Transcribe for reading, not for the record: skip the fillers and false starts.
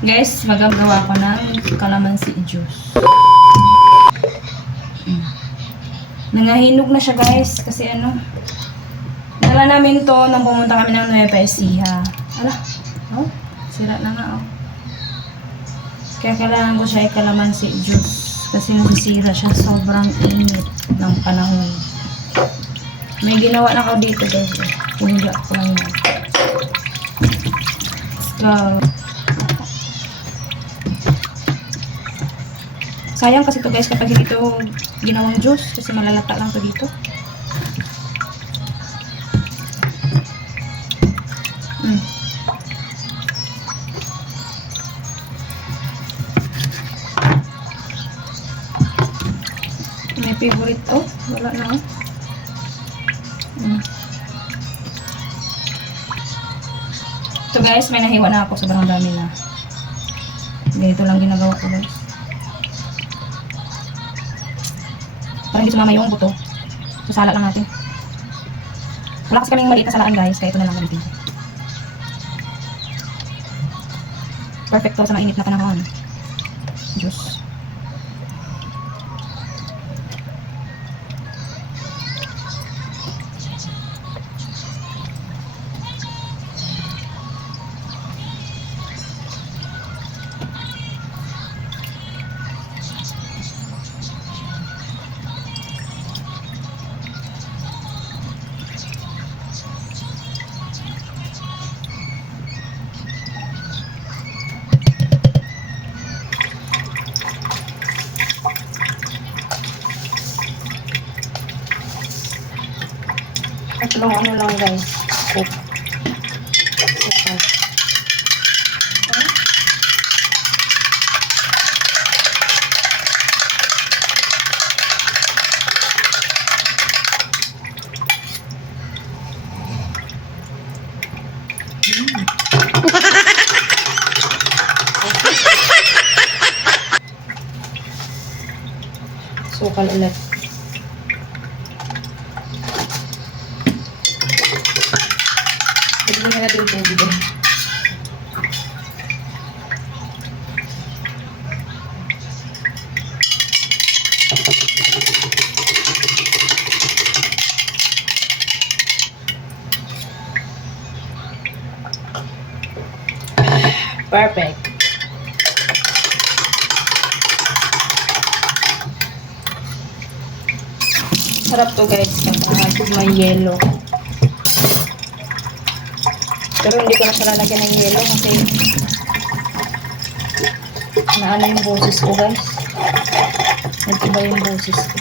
Guys, magagawa ko ng calamansi juice. Nangahinog na siya guys kasi ano, dala namin to nang pumunta kami ng Nueva Ecija. Ala, oh, sira na nga oh. Kaya kailangan ko siya i-calamansi juice kasi nasisira siya, sobrang init ng panahon. May ginawa na ako dito guys. Puhula ko lang yan. So, sayang kasi to guys kapag hindi to ginawang juice kasi malalata lang to dito. May favorite oh, wala na oh. So guys, may nahiwa na ako, sobrang dami na. Ganito lang ginagawa ko guys. Para hindi sumama yung buto. Sasala lang natin. Wala kasi kaming maliit na salaan guys, kaya ito na lang gamitin. Perfect to sa mainit na panahon. Juice. Tatlong ano lang guys. Cook. Sukal ulit. Pwede na natin ito dito. Perfect. Sarap to guys kapag may yelo. Pero hindi ko na siya lalagyan ng yelo kasi naano yung boses ko guys. Nag-iba yung boses ko.